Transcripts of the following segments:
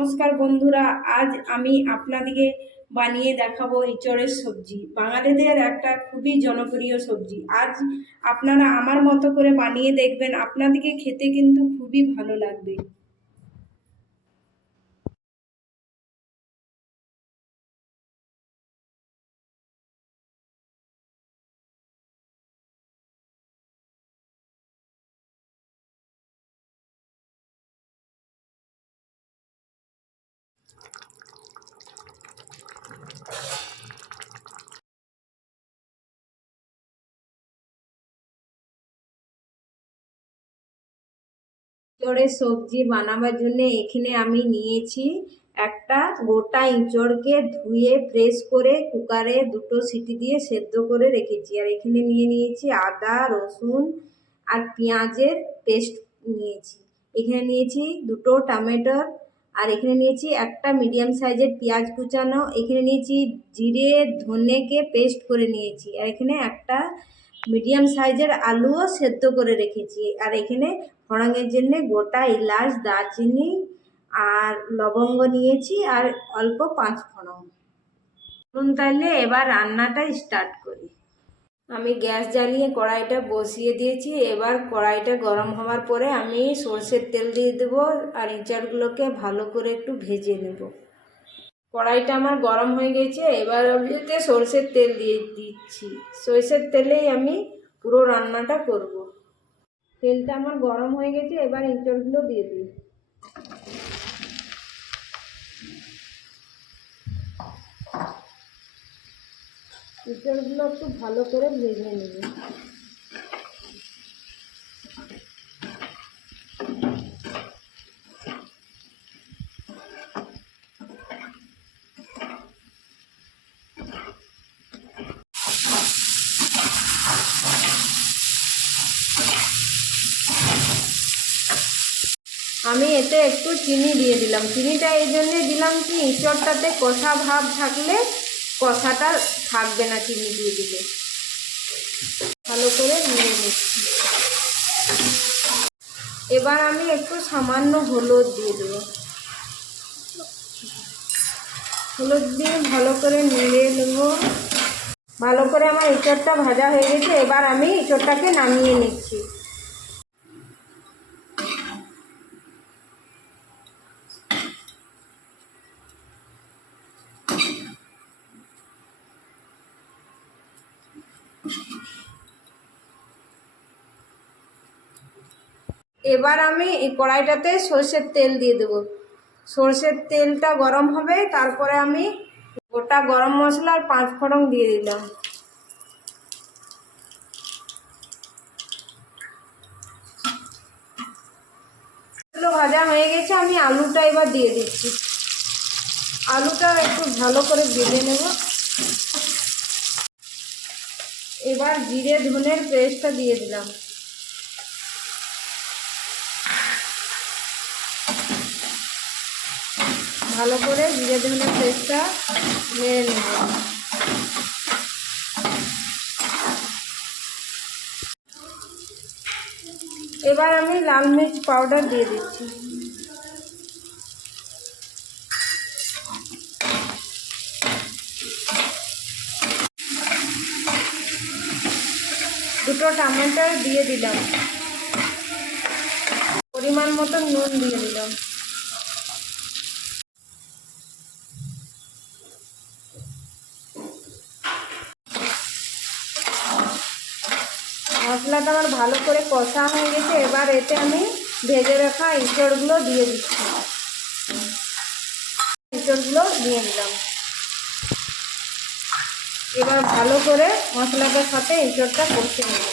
নমস্কার বন্ধুরা, আজ আমি আপনাদেরকে বানিয়ে দেখাবো এঁচড়ের সবজি। বাঙালিদের একটা খুবই জনপ্রিয় সবজি। আজ আপনারা আমার মতো করে বানিয়ে দেখবেন, আপনাদেরকে খেতে কিন্তু খুবই ভালো লাগবে। এঁচড়ের সবজি বানাবার জন্য এখানে আমি নিয়েছি একটা গোটা এঁচড়কে ধুয়ে ফ্রেশ করে কুকারে 2টো সিটি দিয়ে সেদ্ধ করে রেখেছি। আর এখানে নিয়েছি আদা, রসুন আর পেঁয়াজের পেস্ট নিয়েছি। এখানে নিয়েছি 2টো টমেটো, আর এখানে নিয়েছি একটা মিডিয়াম সাইজের পেঁয়াজ কুচানো। এখানে নিয়েছি জিরে ধনেকে পেস্ট করে নিয়েছি। আর এখানে একটা মিডিয়াম সাইজের আলুও সেদ্ধ করে রেখেছি। আর এখানে ফোড়নের জন্য গোটা এলাচ, দারচিনি আর লবঙ্গ নিয়েছি, আর অল্প 5 ফোড়ন। তাহলে এবার রান্নাটা স্টার্ট করি। আমি গ্যাস জ্বালিয়ে কড়াইটা বসিয়ে দিয়েছি। এবার কড়াইটা গরম হওয়ার পরে আমি সরষের তেল দিয়ে দেবো, আর এঁচড়গুলোকে ভালো করে একটু ভেজে নেব। কড়াইটা আমার গরম হয়ে গেছে। এবার আমি এতে সরষের তেল দিয়ে দিচ্ছি। সরষের তেলেই আমি পুরো রান্নাটা করব। তেলটা আমার গরম হয়ে গেছে। এবার এঁচড়গুলো দিয়ে দিই। এঁচড়গুলো একটু ভালো করে ভেজে নেব। আমি এতে একটু চিনি দিয়ে দিলাম। চিনিটা এই জন্যে দিলাম কি, এঁচড়টাতে কষা ভাব থাকলে কষাটা থাকবে না চিনি দিয়ে দিলে। ভালো করে নিয়ে নিচ্ছি। এবার আমি একটু সামান্য হলুদ দিয়ে দেবো। হলুদ দিয়ে ভালো করে নেড়ে নেব। ভালো করে আমার এঁচড়টা ভাজা হয়ে গেছে। এবার আমি এঁচড়টাকে নামিয়ে নিচ্ছি। এবার আমি এই কড়াইটাতে সর্ষের তেল দিয়ে দেবো। সর্ষের তেলটা গরম হবে, তারপরে আমি গোটা গরম মশলা আর 5 ফোড়ন দিয়ে দিলাম। এগুলো ভাজা হয়ে গেছে। আমি আলুটা এবার দিয়ে দিচ্ছি। আলুটা একটু ভালো করে ভেজে নেব। এবার জিরে ধনের পেস্টটা দিয়ে দিলাম। ভালো করে জিরে ধনের পেস্টটা নেড়ে নেব। এবার আমি লাল মির্চ পাউডার দিয়ে দিচ্ছি। দুটো টমেটো দিয়ে দিলাম। পরিমাণ মতো নুন দিয়ে দিলাম। মশলাটা আমার ভালো করে কষা হয়ে গেছে। এবার এতে আমি ভেজে রাখা এঁচড়গুলো দিয়ে দিচ্ছি। এঁচড়গুলো দিয়ে দিলাম। এবার ভালো করে মশলাটার সাথে এঁচড়টা কষে নেব।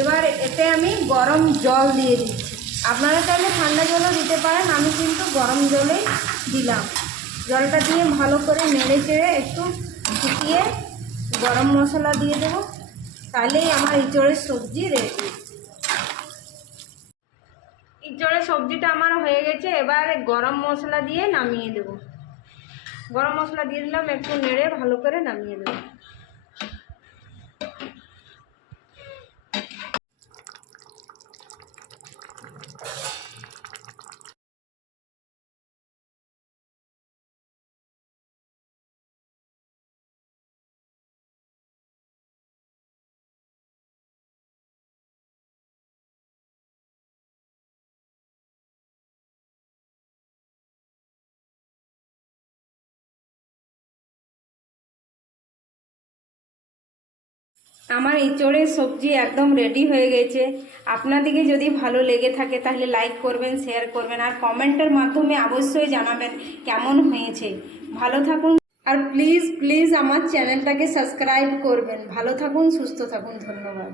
এবার এতে আমি গরম জল দিয়ে দিচ্ছি। আপনারা চাইলে ঠান্ডা জলও দিতে পারেন, আমি কিন্তু গরম জলেই দিলাম। জলটা দিয়ে ভালো করে নেড়ে চেড়ে একটু ফুটিয়ে গরম মশলা দিয়ে দেবো। তাহলেই আমার এঁচড়ের সবজি রেডি। সবজিটা আমার হয়ে গেছে। এবার গরম মশলা দিয়ে নামিয়ে দেব। গরম মশলা দিয়ে দিলাম, একটু নেড়ে ভালো করে নামিয়ে দেব। আমার এঁচোড়ের সবজি একদম রেডি হয়ে গেছে। আপনাদেরকে যদি ভালো লেগে থাকে তাহলে লাইক করবেন, শেয়ার করবেন, আর কমেন্টের মাধ্যমে অবশ্যই জানাবেন কেমন হয়েছে। ভালো থাকুন, আর প্লিজ প্লিজ আমার চ্যানেলটাকে সাবস্ক্রাইব করবেন। ভালো থাকুন, সুস্থ থাকুন, ধন্যবাদ।